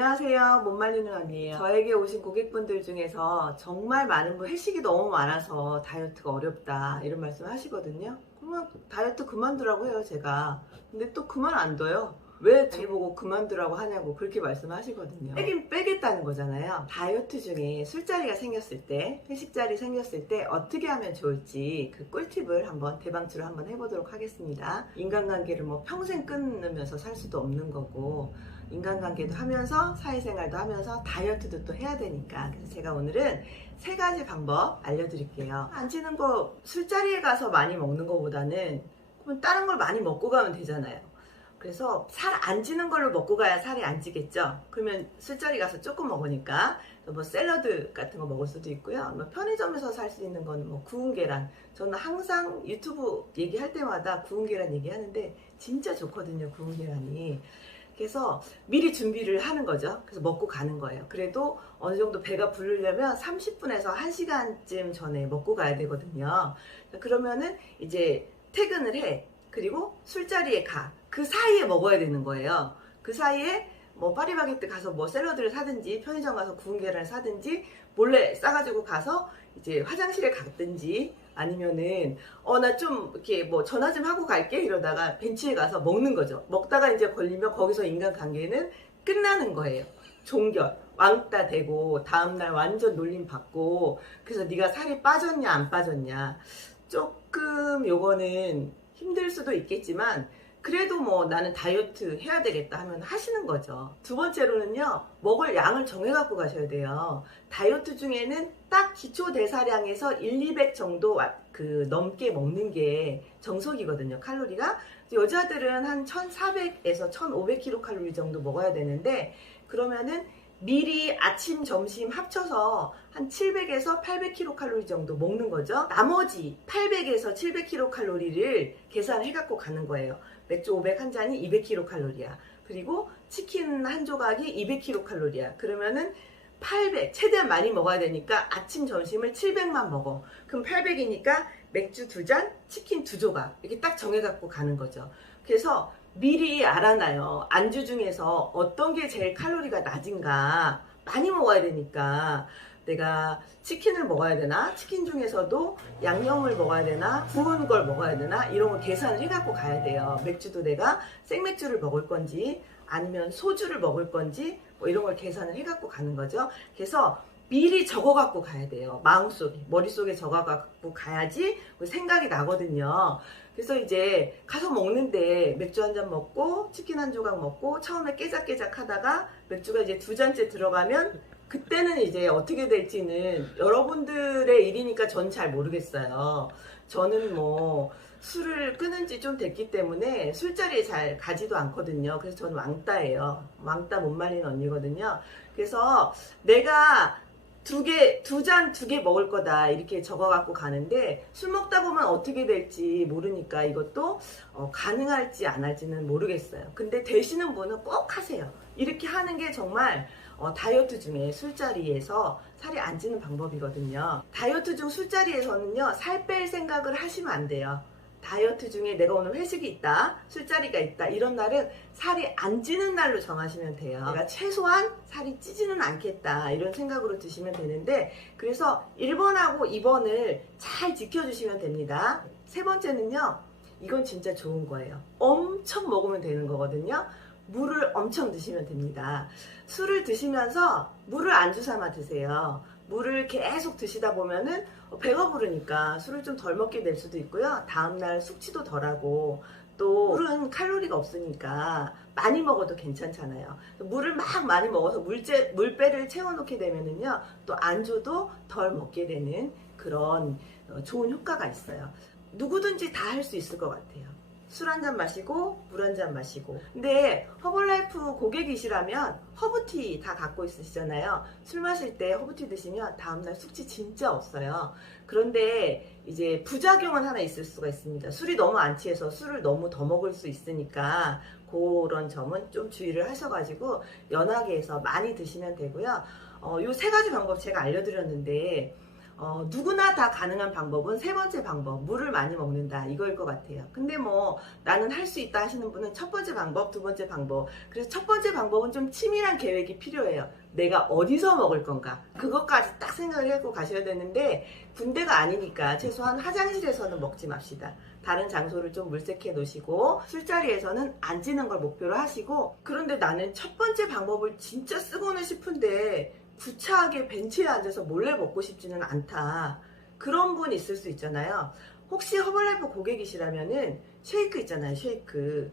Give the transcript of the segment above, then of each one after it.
안녕하세요. 못 말리는 언니예요. 저에게 오신 고객분들 중에서 정말 많은 분 회식이 너무 많아서 다이어트가 어렵다 이런 말씀 하시거든요. 그러면 다이어트 그만두라고 해요, 제가. 근데 또 그만 안 둬요. 왜 저보고 그만두라고 하냐고 그렇게 말씀하시거든요. 빼긴 빼겠다는 거잖아요. 다이어트 중에 술자리가 생겼을 때, 회식자리 생겼을 때 어떻게 하면 좋을지 그 꿀팁을 한번 대방출을 한번 해보도록 하겠습니다. 인간관계를 뭐 평생 끊으면서 살 수도 없는 거고, 인간관계도 하면서 사회생활도 하면서 다이어트도 또 해야 되니까, 그래서 제가 오늘은 3가지 방법 알려드릴게요. 안 찌는 거 술자리에 가서 많이 먹는 거보다는 그럼 다른 걸 많이 먹고 가면 되잖아요. 그래서 살 안 찌는 걸로 먹고 가야 살이 안 찌겠죠. 그러면 술자리 가서 조금 먹으니까 뭐 샐러드 같은 거 먹을 수도 있고요. 뭐 편의점에서 살 수 있는 거는 뭐 구운 계란. 저는 항상 유튜브 얘기할 때마다 구운 계란 얘기하는데 진짜 좋거든요, 구운 계란이. 그래서 미리 준비를 하는 거죠. 그래서 먹고 가는 거예요. 그래도 어느 정도 배가 부르려면 30분에서 1시간쯤 전에 먹고 가야 되거든요. 그러면은 이제 퇴근을 해. 그리고 술자리에 가. 그 사이에 먹어야 되는 거예요. 그 사이에 뭐 파리바게뜨 가서 뭐 샐러드를 사든지 편의점 가서 구운 계란을 사든지 몰래 싸가지고 가서 이제 화장실에 갔든지 아니면은 나 좀 이렇게 뭐 전화 좀 하고 갈게 이러다가 벤치에 가서 먹는 거죠. 먹다가 이제 걸리면 거기서 인간관계는 끝나는 거예요. 종결. 왕따 되고 다음날 완전 놀림 받고, 그래서 네가 살이 빠졌냐 안 빠졌냐. 조금 요거는 힘들 수도 있겠지만 그래도 뭐 나는 다이어트 해야 되겠다 하면 하시는 거죠. 2번째로는요, 먹을 양을 정해 갖고 가셔야 돼요. 다이어트 중에는 딱 기초 대사량에서 1, 200 정도 그 넘게 먹는 게 정석이거든요, 칼로리가. 여자들은 한 1400에서 1500kcal 정도 먹어야 되는데, 그러면은 미리 아침, 점심 합쳐서 한 700에서 800kcal 정도 먹는 거죠. 나머지 800에서 700kcal를 계산해 갖고 가는 거예요. 맥주 500 한 잔이 200kcal야. 그리고 치킨 한 조각이 200kcal야. 그러면은 800, 최대한 많이 먹어야 되니까 아침, 점심을 700만 먹어. 그럼 800이니까 맥주 2잔, 치킨 2조각. 이렇게 딱 정해 갖고 가는 거죠. 그래서 미리 알아놔요. 안주 중에서 어떤 게 제일 칼로리가 낮은가. 많이 먹어야 되니까 내가 치킨을 먹어야 되나, 치킨 중에서도 양념을 먹어야 되나, 구운 걸 먹어야 되나, 이런 거 계산을 해갖고 가야 돼요. 맥주도 내가 생맥주를 먹을 건지 아니면 소주를 먹을 건지 뭐 이런 걸 계산을 해갖고 가는 거죠. 그래서 미리 적어갖고 가야 돼요. 마음속에, 머릿속에 적어갖고 가야지 생각이 나거든요. 그래서 이제 가서 먹는데 맥주 한 잔 먹고 치킨 한 조각 먹고 처음에 깨작깨작 하다가 맥주가 이제 2잔째 들어가면 그때는 이제 어떻게 될지는 여러분들의 일이니까 전 잘 모르겠어요. 저는 뭐 술을 끊은 지 좀 됐기 때문에 술자리에 잘 가지도 않거든요. 그래서 저는 왕따예요. 왕따 못 말리는 언니거든요. 그래서 내가 2잔 2개 먹을 거다 이렇게 적어갖고 가는데, 술 먹다 보면 어떻게 될지 모르니까 이것도 가능할지 안 할지는 모르겠어요. 근데 되시는 분은 꼭 하세요. 이렇게 하는 게 정말 다이어트 중에 술자리에서 살이 안 찌는 방법이거든요. 다이어트 중 술자리에서는요, 살 뺄 생각을 하시면 안 돼요. 다이어트 중에 내가 오늘 회식이 있다, 술자리가 있다, 이런 날은 살이 안 찌는 날로 정하시면 돼요. 내가 최소한 살이 찌지는 않겠다 이런 생각으로 드시면 되는데, 그래서 1번하고 2번을 잘 지켜주시면 됩니다. 3번째는요, 이건 진짜 좋은 거예요. 엄청 먹으면 되는 거거든요. 물을 엄청 드시면 됩니다. 술을 드시면서 물을 안주 삼아 드세요. 물을 계속 드시다 보면은 배가 부르니까 술을 좀 덜 먹게 될 수도 있고요. 다음날 숙취도 덜하고, 또 물은 칼로리가 없으니까 많이 먹어도 괜찮잖아요. 물을 막 많이 먹어서 물배를 채워놓게 되면은요, 또 안주도 덜 먹게 되는 그런 좋은 효과가 있어요. 누구든지 다 할 수 있을 것 같아요. 술 한 잔 마시고 물 한 잔 마시고. 근데 허벌라이프 고객이시라면 허브티 다 갖고 있으시잖아요. 술 마실 때 허브티 드시면 다음날 숙취 진짜 없어요. 그런데 이제 부작용은 하나 있을 수가 있습니다. 술이 너무 안 취해서 술을 너무 더 먹을 수 있으니까 그런 점은 좀 주의를 하셔가지고 연하게 해서 많이 드시면 되고요. 요 3가지 방법 제가 알려드렸는데 누구나 다 가능한 방법은 세 번째 방법, 물을 많이 먹는다, 이거일 것 같아요. 근데 뭐 나는 할 수 있다 하시는 분은 첫 번째 방법, 두 번째 방법. 그래서 첫 번째 방법은 좀 치밀한 계획이 필요해요. 내가 어디서 먹을 건가, 그것까지 딱 생각을 하고 가셔야 되는데, 군대가 아니니까 최소한 화장실에서는 먹지 맙시다. 다른 장소를 좀 물색해 놓으시고, 술자리에서는 안 찌는 걸 목표로 하시고. 그런데 나는 첫 번째 방법을 진짜 쓰고는 싶은데 구차하게 벤치에 앉아서 몰래 먹고 싶지는 않다, 그런 분 있을 수 있잖아요. 혹시 허벌라이프 고객이시라면은 쉐이크 있잖아요, 쉐이크.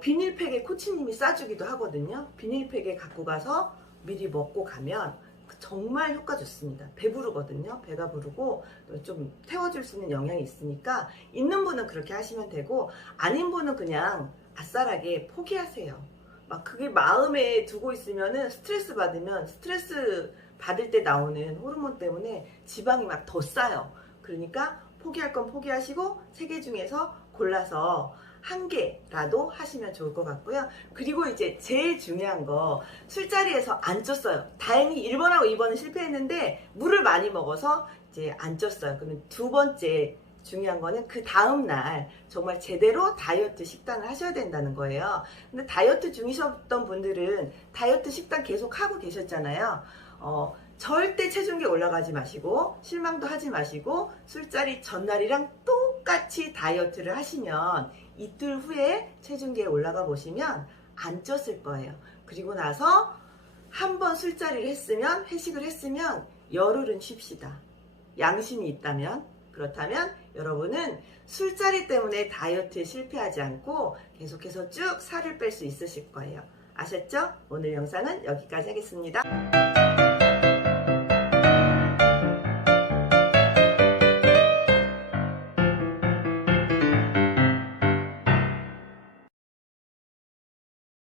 비닐팩에 코치님이 싸주기도 하거든요. 비닐팩에 갖고 가서 미리 먹고 가면 정말 효과 좋습니다. 배부르거든요. 배가 부르고 좀 태워줄 수 있는 영향이 있으니까, 있는 분은 그렇게 하시면 되고, 아닌 분은 그냥 아싸라게 포기하세요. 막 그게 마음에 두고 있으면은 스트레스 받으면, 스트레스 받을 때 나오는 호르몬 때문에 지방이 막 더 쌓여. 그러니까 포기할 건 포기하시고 3개 중에서 골라서 1개라도 하시면 좋을 것 같고요. 그리고 이제 제일 중요한 거, 술자리에서 안 쪘어요. 다행히 1번하고 2번은 실패했는데 물을 많이 먹어서 이제 안 쪘어요. 그러면 두 번째 중요한 거는 그 다음날 정말 제대로 다이어트 식단을 하셔야 된다는 거예요. 근데 다이어트 중이셨던 분들은 다이어트 식단 계속 하고 계셨잖아요. 절대 체중계 올라가지 마시고 실망도 하지 마시고 술자리 전날이랑 똑같이 다이어트를 하시면 이틀 후에 체중계에 올라가 보시면 안 쪘을 거예요. 그리고 나서 한번 술자리를 했으면, 회식을 했으면 열흘은 쉽시다. 양심이 있다면. 그렇다면 여러분은 술자리 때문에 다이어트에 실패하지 않고 계속해서 쭉 살을 뺄 수 있으실 거예요. 아셨죠? 오늘 영상은 여기까지 하겠습니다.